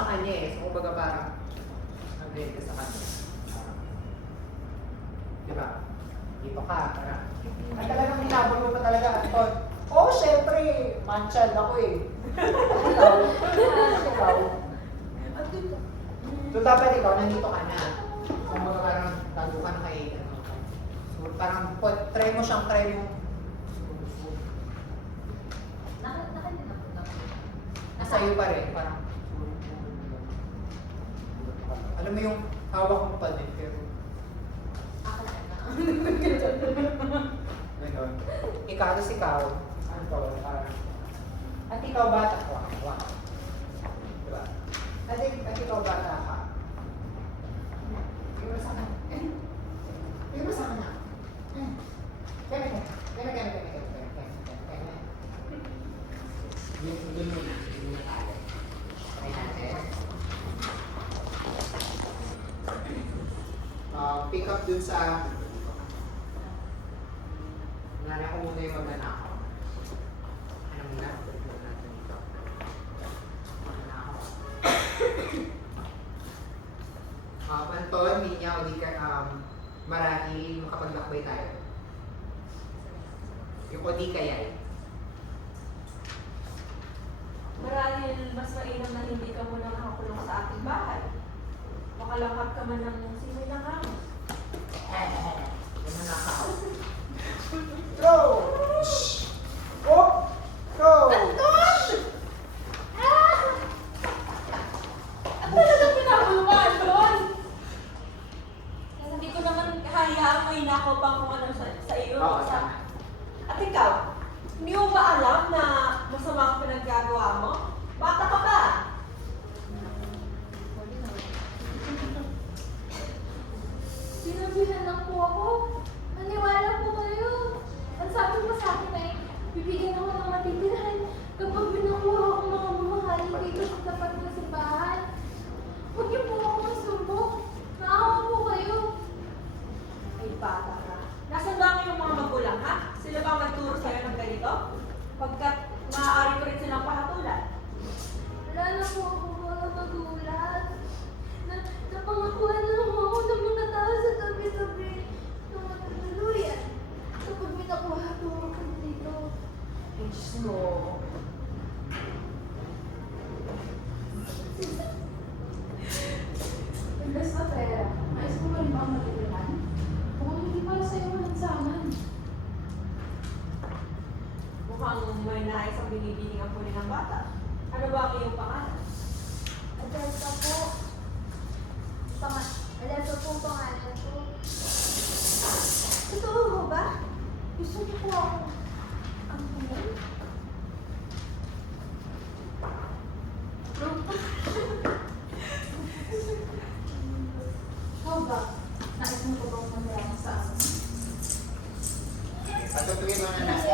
sa kanya eh. So, kumbaga parang nag-grade ka sa kanya. Diba? Dito ka, parang. At talagang hinabol mo pa talaga. Oo, syempre, manchad ako eh. Ikaw. Ikaw. So, dapat ikaw, nandito ka na. So, kumbaga parang tago ka na kay, ano. So, parang, try mo siyang, try mo. Nasa iyo pa rin, parang. Alam mo yung hawak mo pa din, pero. Ganon. Ikaw, tapos ikaw, ano to, parang. At ikaw bata ko, wow. Diba? At ikaw bata ka. Tingin mo sa kanya. Tingin mo sa kanya. Kaya. Yun muna tayo. Try natin. Pick up dun sa nanay ko muna yung magnanakaw. Ano muna? Pagkakas natin dito. Magnanakaw. Anton, Ninya, o di ka, marahil makapaglakbay tayo. Yung o di kaya'y. Marahil mas mainam na hindi ka muna nakakulong sa ating bahay. Makalangkap ka man ng simoy ng hangos. Magnanakaw. Go! Oh! Go! Anton! Ang talagang pinaguluan doon! Hindi ko naman hayaang may nakaw pang kung ano sa iyo. Oo, tama. At ikaw, hindi mo ba alam na masama ang pinaggagawa mo? Bata ka ba? Sinabihan lang po ako. Naniwala po kayo. Ang sabi mo sa akin ay, bibigyan ako ng matitirahan kapag binakuha ako mga mamahalin dito sa tapat ng simbahan. Huwag niyo po ako masumbok. Naawa po kayo. Ay, bata ka. Nasaan ba ang iyong mga magulang, ha? Sila ba ang nagturo sa'yo ng ganito? Pagkat maaari ko rin silang pahatulan. Wala na po ako mga magulang. Napangakuhan na lang ako ng mga tao sa tabi-tabi ng matutuluyan. Kapag binakuha po ako dito. Ay, Diyos mo. Imbes na pera, nais mo ba rin ba ang matitirahan? Mukhang hindi para sa'yo managsaman. Mukhang may nais ang binibining ang huli ng bata. Ano ba ang iyong pangalan? Adelsa po. Adelsa po pangalan ko. Totoo mo ba? Gusto niyo po ako ang tumay? How ba? Nais mo ba bang mangyari sa akin? Patutuin mo na natin.